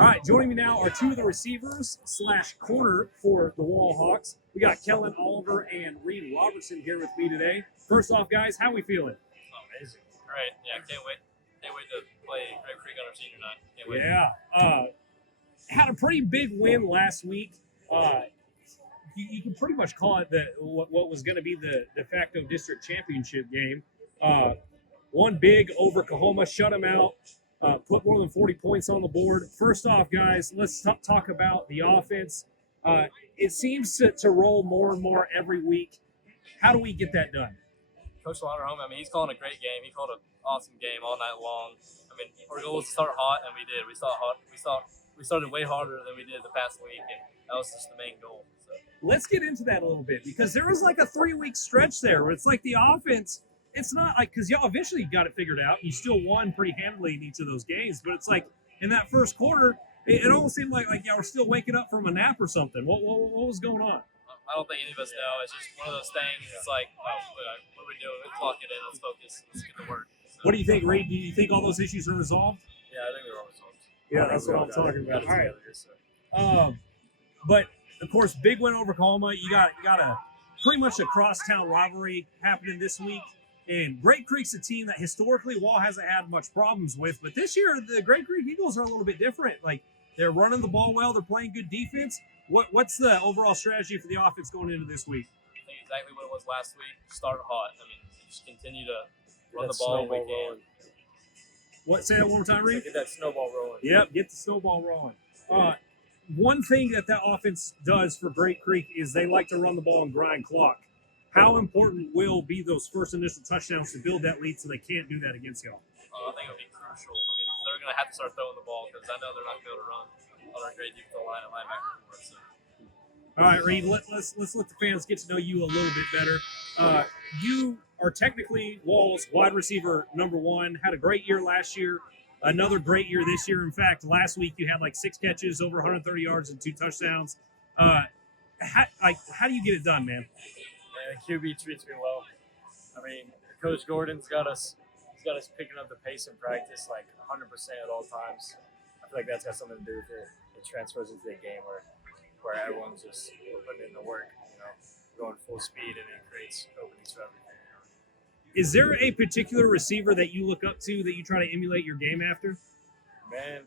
All right, joining me now are two of the receivers / corner for the Wall Hawks. We got Kellen Oliver and REID Robertson here with me today. First off, guys, how we feeling? Amazing. Great. Yeah, can't wait. Can't wait to play Great Creek on our senior night. Can't wait. Yeah. Had a pretty big win last week. You can pretty much call it what was going to be the de facto district championship game. One big over Kahoma, shut them out, put more than 40 points on the board. First off, guys, let's talk about the offense. It seems to roll more and more every week. How do we get that done? Coach Lauderholm, I mean, he's calling a great game. He called an awesome game all night long. I mean, our goal was to start hot, and we did. We started way harder than we did the past week, and that was just the main goal. So. Let's get into that a little bit, because there was like a 3-week stretch there where it's like the offense, it's not like, because y'all eventually got it figured out. You still won pretty handily in each of those games, but it's like in that first quarter, it almost seemed like y'all were still waking up from a nap or something. What was going on? I don't think any of us know. It's just one of those things. It's like, oh, what are we doing? Let's lock it in. Let's focus. Let's get to work. So. What do you think, Reed? Do you think all those issues are resolved? Yeah, I think they're all resolved. Yeah, that's what I'm talking about. All right. But of course, big win over Kahoma. You got a pretty much a crosstown rivalry happening this week. And Great Creek's a team that historically Wall hasn't had much problems with, but this year the Great Creek Eagles are a little bit different. Like, they're running the ball well, they're playing good defense. What's the overall strategy for the offense going into this week? I think exactly what it was last week. Start hot. I mean, just continue to run the ball when we can. Say that one more time, Reed? Get that snowball rolling. Yep, get the snowball rolling. One thing that offense does for Great Creek is they like to run the ball and grind clock. How important will be those first initial touchdowns to build that lead so they can't do that against y'all? I think it'll be crucial. I mean, they're going to have to start throwing the ball because I know they're not going to be able to run on our great defensive line and linebacker for us. So. All right, Reed, let's let the fans get to know you a little bit better. You are technically Wall's wide receiver #1, had a great year last year, another great year this year. In fact, last week you had like 6 catches, over 130 yards, and 2 touchdowns. How do you get it done, man? The QB treats me well. I mean, Coach Gordon's got us picking up the pace in practice like 100% at all times. I feel like that's got something to do with it. It transfers into the game where everyone's just putting in the work, going full speed, and it creates openings for everything. Is there a particular receiver that you look up to that you try to emulate your game after? Man,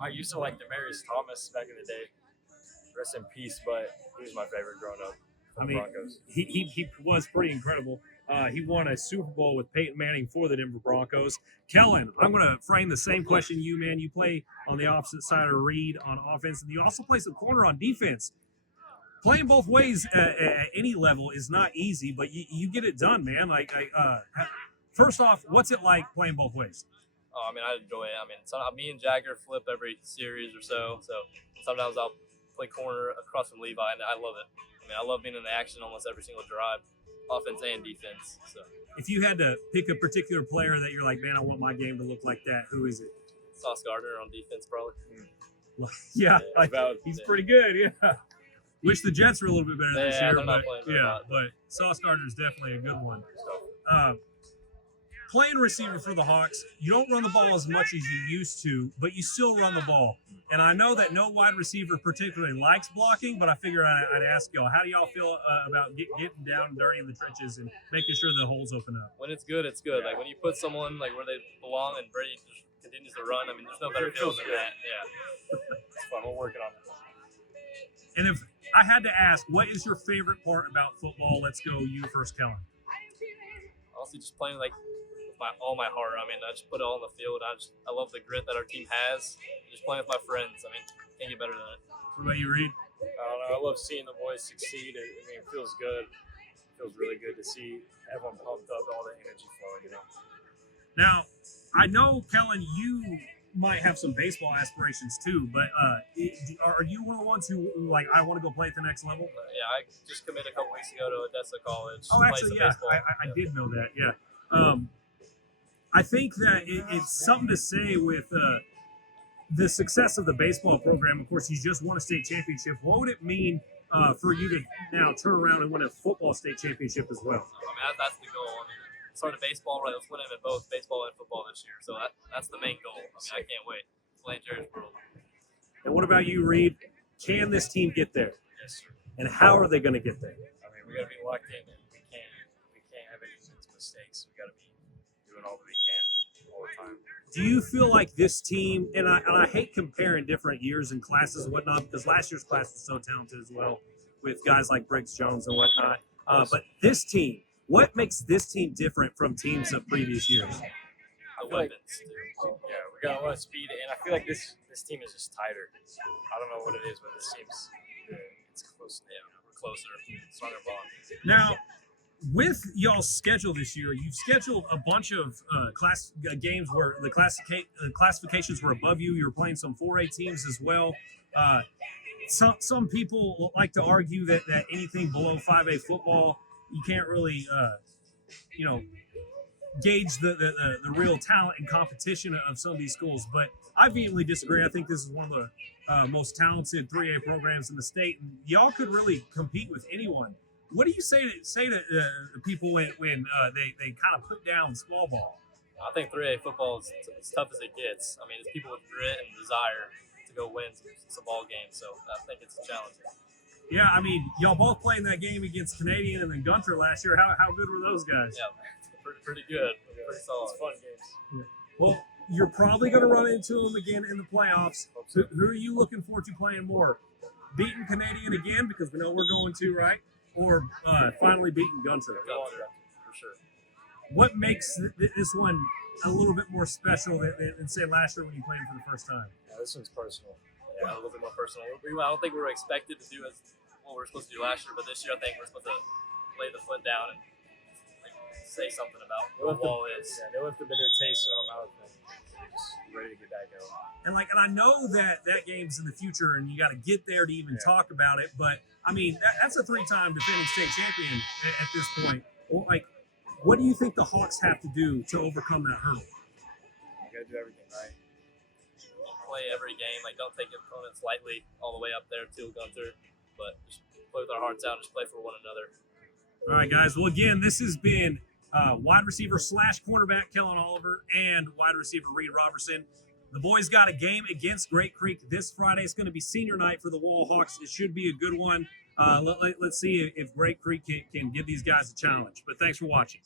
I used to like Demarius Thomas back in the day. Rest in peace, but he was my favorite growing up. I mean, he was pretty incredible. He won a Super Bowl with Peyton Manning for the Denver Broncos. Kellen, I'm going to frame the same question to you, man. You play on the opposite side of Reed on offense, and you also play some corner on defense. Playing both ways at any level is not easy, but you get it done, man. First off, what's it like playing both ways? Oh, I mean, I enjoy it. I mean, me and Jagger flip every series or so sometimes I'll play corner across from Levi, and I love it. I mean, I love being in the action almost every single drive, offense and defense. So, if you had to pick a particular player that you're like, man, I want my game to look like that, who is it? Sauce Gardner on defense, probably. Yeah, he's pretty good. Yeah. Wish the Jets were a little bit better this year, but Sauce Gardner is definitely a good one. Playing receiver for the Hawks, you don't run the ball as much as you used to, but you still run the ball. And I know that no wide receiver particularly likes blocking, but I figured I'd ask y'all, how do y'all feel about getting down dirty in the trenches and making sure the holes open up? When it's good, it's good. Like when you put someone like where they belong and Brady just continues to run, I mean, there's no better feeling than that. Yeah. It's fun. We're working on it. And if I had to ask, what is your favorite part about football? Let's go you first, Kellen. Honestly, just playing like all my heart. I mean, I just put it all on the field. I love the grit that our team has. Just playing with my friends. I mean, can't get better than it. What about you, Reed? I don't know. I love seeing the boys succeed. I mean, it feels good. It feels really good to see everyone pumped up, all the energy flowing, Now, I know, Kellen, you might have some baseball aspirations too, but are you one of the ones who, like, I want to go play at the next level? Yeah, I just committed a couple weeks ago to Odessa College. Oh, actually, yeah. I did know that, yeah. I think that it's something to say with the success of the baseball program. Of course, you just won a state championship. What would it mean for you to now turn around and win a football state championship as well? I mean, that's the goal. I mean, started baseball, right? Let's win it in both baseball and football this year. So that's the main goal. I mean, I can't wait. playing Jerry's World. And what about you, Reed? Can this team get there? Yes, sir. And how are they going to get there? I mean, we got to be locked in. We can't have any mistakes. We got to be doing all that we can all the time. Do you feel like this team, and I hate comparing different years and classes and whatnot, because last year's class was so talented as well with guys like Briggs Jones and whatnot. But this team, what makes this team different from teams of previous years? The weapons, too. Yeah, we got a lot of speed, and I feel like this team is just tighter. I don't know what it is, but this team's it's close. Yeah, we're closer, stronger bond. Now, with y'all's schedule this year, you've scheduled a bunch of games where the classifications were above you. You're playing some 4A teams as well. Some people like to argue that anything below 5A football, you can't really, gauge the real talent and competition of some of these schools. But I vehemently disagree. I think this is one of the most talented 3A programs in the state, and y'all could really compete with anyone. What do you say to people when they kind of put down small ball? I think 3A football is as tough as it gets. I mean, it's people with grit and desire to go win some ball games. So I think it's challenging. Yeah, I mean, y'all both played that game against Canadian and then Gunter last year. How good were those guys? Yeah, pretty good. Pretty solid. It's fun games. Well, you're probably going to run into them again in the playoffs. Who are you looking forward to playing more? Beating Canadian again, because we know we're going to, right? Or finally beating Gunter? Gunter, for sure. What makes this one a little bit more special than say last year when you played for the first time? Yeah, this one's personal. Yeah, a little bit more personal. I don't think we were expected to do what we were supposed to do last year, but this year I think we're supposed to lay the foot down and say something about what ball is. Yeah, they left a bit of a taste in our mouth, and we're just ready to get that going. And I know that game's in the future, and you got to get there to even talk about it. But I mean, that's a 3-time defending state champion at this point. What do you think the Hawks have to do to overcome that hurdle? We got to do everything right. Play every game. Don't take opponents lightly all the way up there to Gunter, but just play with our hearts out and just play for one another. All right, guys. Well, again, this has been wide receiver / cornerback Kellen Oliver and wide receiver Reed Robertson. The boys got a game against Great Creek this Friday. It's going to be senior night for the Wall Hawks. It should be a good one. Let's see if Great Creek can give these guys a challenge. But thanks for watching.